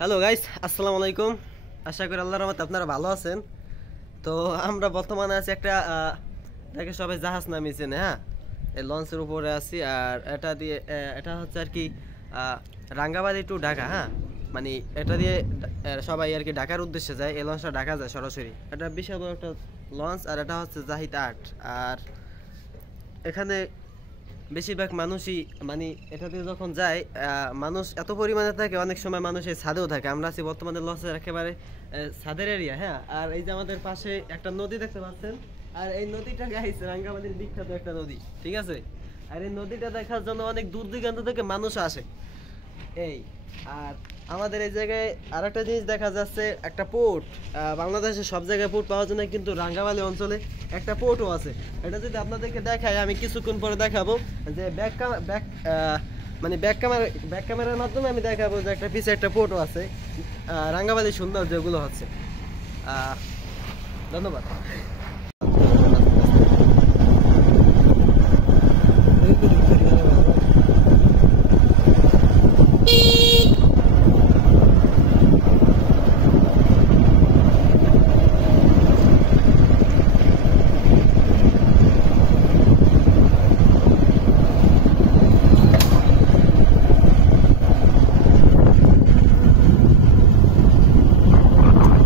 Hello guys, আসসালামু আলাইকুম। আশা করি আল্লাহর রহমতে আপনারা ভালো আছেন। তো আমরা বর্তমানে আছি একটা দেখে সবাই জাহাজ নামিয়েছেন, হ্যাঁ, এই লঞ্চের উপরে আছি। আর এটা দিয়ে এটা হচ্ছে আর কি রাঙ্গামাটি টু ঢাকা, হ্যাঁ, মানে এটা দিয়ে সবাই আর কি ঢাকার উদ্দেশ্যে যায়। এই লঞ্চটা ঢাকা যায় সরাসরি। এটা বিশাল বড় একটা লঞ্চ। আর এটা হচ্ছে জাহিদ আট। আর এখানে বেশিরভাগ মানুষই মানে এটাতে যখন যায় মানুষ এত পরিমাণে থাকে, অনেক সময় মানুষ এই ছাদেও থাকে। আমরা আছি বর্তমানে লসের একেবারে ছাদের এরিয়া, হ্যাঁ। আর এই যে আমাদের পাশে একটা নদী দেখতে পাচ্ছেন। আর এই নদীটা গাইস রাঙ্গামাটির বিখ্যাত একটা নদী, ঠিক আছে। আর এই নদীটা দেখার জন্য অনেক দূর দিগান্ত থেকে মানুষ আসে এই। আর আমাদের এই জায়গায় আর একটা জিনিস দেখা যাচ্ছে, একটা পোর্ট। বাংলাদেশে সব জায়গায় পোর্ট পাওয়া যায় না, কিন্তু রাঙ্গামালি অঞ্চলে একটা পোর্টও আছে। এটা যদি আপনাদেরকে দেখাই, আমি কিছুক্ষণ পরে দেখাবো যে মানে ব্যাক ক্যামেরার মাধ্যমে আমি দেখাবো যে একটা পিছে একটা পোর্টও আছে। রাঙ্গামালির সুন্দর যেগুলো হচ্ছে। ধন্যবাদ।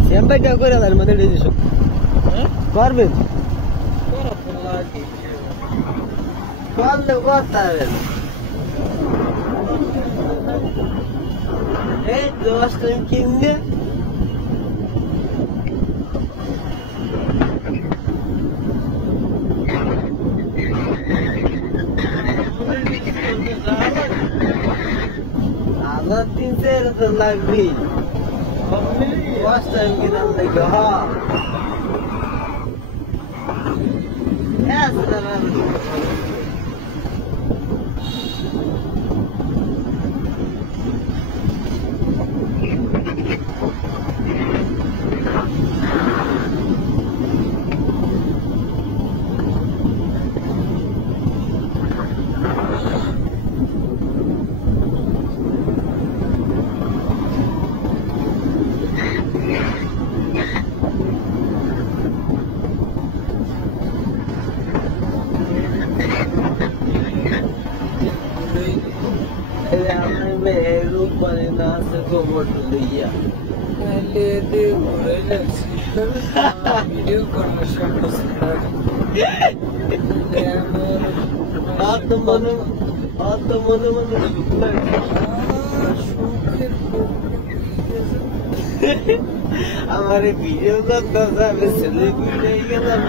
শ্যাম্পাইটা করে দেন, মানে রেজিস্ট্রেশন করবেন করলে করতে হবে না। এই 10 টাইম কিনবে আবার 3-4 তো লাগবেই। 10 টাইম কিনার লাগে, হ্যাঁ। আমার ভিডিও করতে হবে, সেলিব্রিটি হয়ে গেলাম।